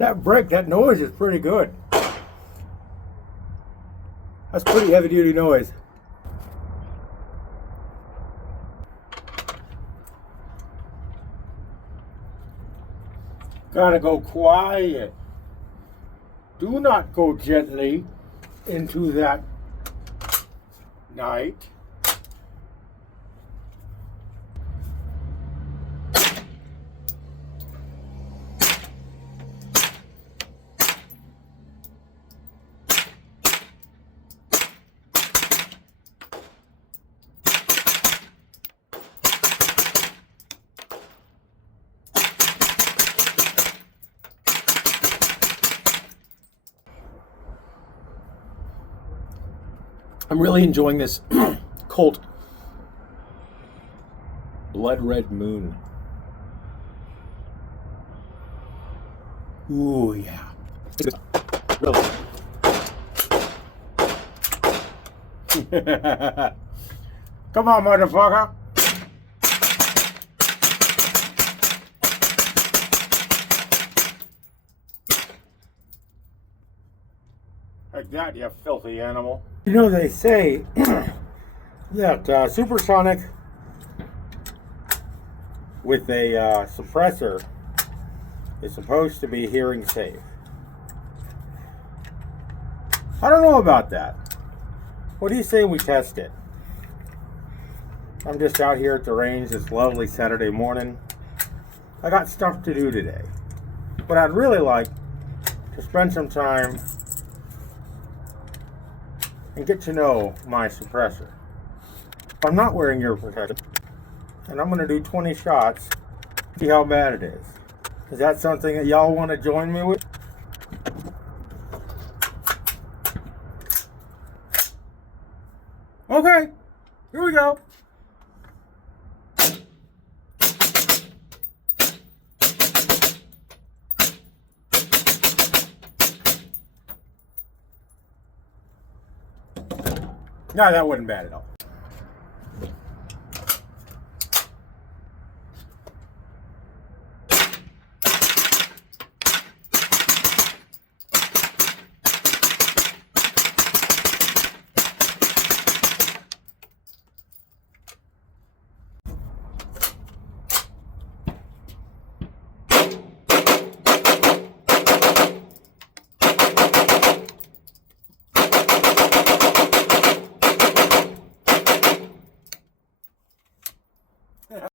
That break, that noise is pretty good. That's pretty heavy duty noise. Gotta go quiet. Do not go gently into that night. I'm really enjoying this Colt Blood Red Moon. Ooh, yeah. Really. Come on, motherfucker. Like that, you filthy animal. You know, they say that supersonic with a suppressor is supposed to be hearing safe. I don't know about that. What do you say we test it? I'm just out here at the range this lovely Saturday morning. I got stuff to do today, but I'd really like to spend some time and get to know my suppressor. I'm not wearing ear protection, and I'm going to do 20 shots, see how bad it is. Is that something that y'all want to join me with? Okay, here we go. No, that wasn't bad at all.